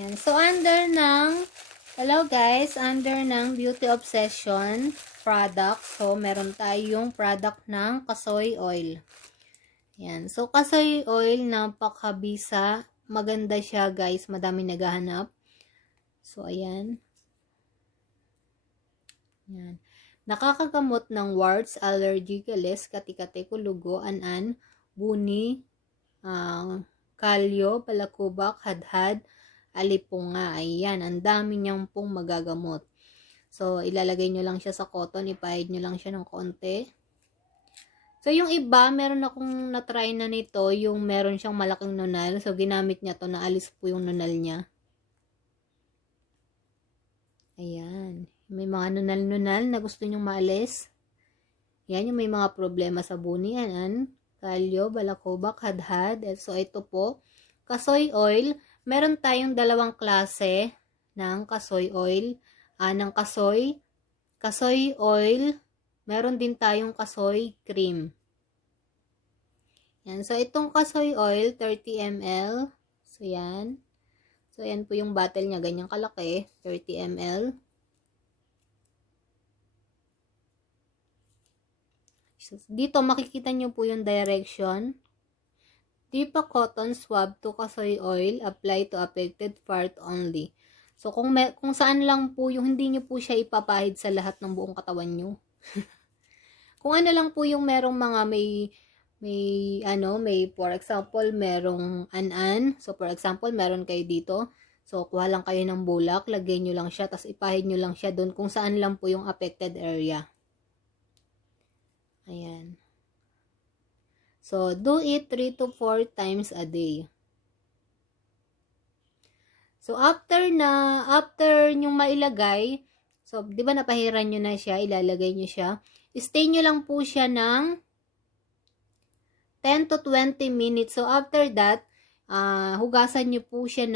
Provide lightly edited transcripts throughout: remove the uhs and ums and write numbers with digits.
Yan. So, hello guys, under ng Beauty Obsession product. So, meron tayong product ng Kasoy Oil. Yan. So, Kasoy Oil, napakabisa. Maganda siya guys, madami naghahanap. So, ayan. Yan. Nakakagamot ng warts, allergy, galis, kati-kati, kulugo, an-an, buni, kalyo, palakubak, hadhad, alipunga. Ayan, ang dami niyang pong magagamot. So, ilalagay nyo lang siya sa cotton, ipahid nyo lang siya ng konti. So, yung iba, meron akong na-try na nito, yung meron siyang malaking nunal. So, ginamit niya to, naalis po yung nunal niya. Ayan. May mga nunal-nunal na gusto nyong maalis. Yan, yung may mga problema sa bunian, kalyo, balakubak, hadhad. So, ito po, Kasoy Oil. Meron tayong dalawang klase ng Kasoy Oil. Ng Kasoy Oil. Meron din tayong Kasoy Cream. Yan. So, itong Kasoy Oil, 30 ml. So, yan. So, yan po yung bottle niya. Ganyang kalaki. 30 ml. So, dito, makikita nyo po yung direction. Dipa cotton swab to Kasoy Oil. Apply to affected part only. So, kung saan lang po yung hindi nyo po siya ipapahid sa lahat ng buong katawan nyo. Kung ano lang po yung merong mga may for example, merong an-an. So, for example, meron kayo dito. So, kuha lang kayo ng bulak, lagay nyo lang siya, tapos ipahid nyo lang siya doon kung saan lang po yung affected area. Ayan. So, do it 3 to 4 times a day. So, after nyong mailagay, so, di ba napahiran nyo na siya, ilalagay nyo siya, stay nyo lang po siya ng 10 to 20 minutes. So, after that, hugasan nyo po siya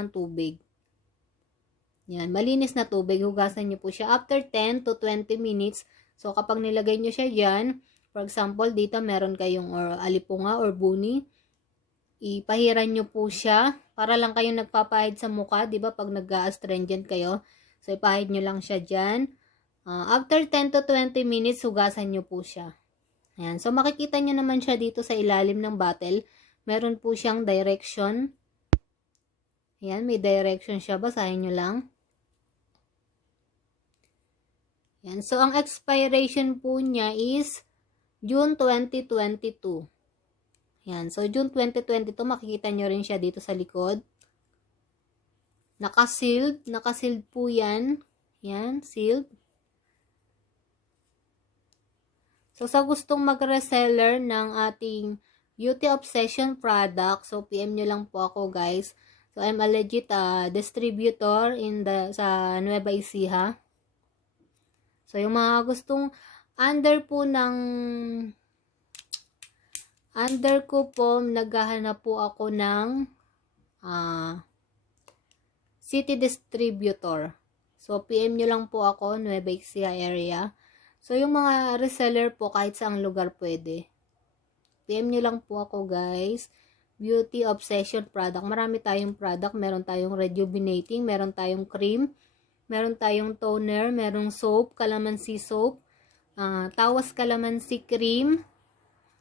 ng tubig. Yan, malinis na tubig, hugasan nyo po siya. After 10 to 20 minutes, so, kapag nilagay nyo siya dyan, for example, dito meron kayong alipunga or buni, ipahiran nyo po siya, para lang kayong nagpapahid sa mukha, di ba, pag nag-astringent kayo. So, ipahid nyo lang siya dyan. After 10 to 20 minutes, hugasan nyo po siya. Ayan. So, makikita nyo naman siya dito sa ilalim ng bottle. Meron po siyang direction. Ayan, may direction siya. Basahin nyo lang. Ayan. So, ang expiration po niya is June 2022. Ayan. So, June 2022, makikita nyo rin siya dito sa likod. Naka-sealed. Naka-sealed po yan. Ayan, sealed. So, sa gustong mag-reseller ng ating Beauty Obsession product, so PM nyo lang po ako guys. So, I'm a legit distributor sa Nueva Ecija. So, yung mga gustong under ko po, naghahanap po ako ng city distributor. So, PM nyo lang po ako, Nueva Ecija area. So, yung mga reseller po, kahit saang lugar pwede. PM nyo lang po ako, guys. Beauty Obsession product. Marami tayong product. Meron tayong rejuvenating, meron tayong cream, meron tayong toner, merong soap, calamansi soap, tawas calamansi cream,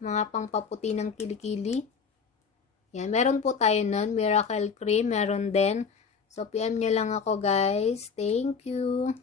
mga pangpaputi ng kilikili. Yan, meron po tayo nun. Miracle cream, meron din. So, PM nyo lang ako, guys. Thank you.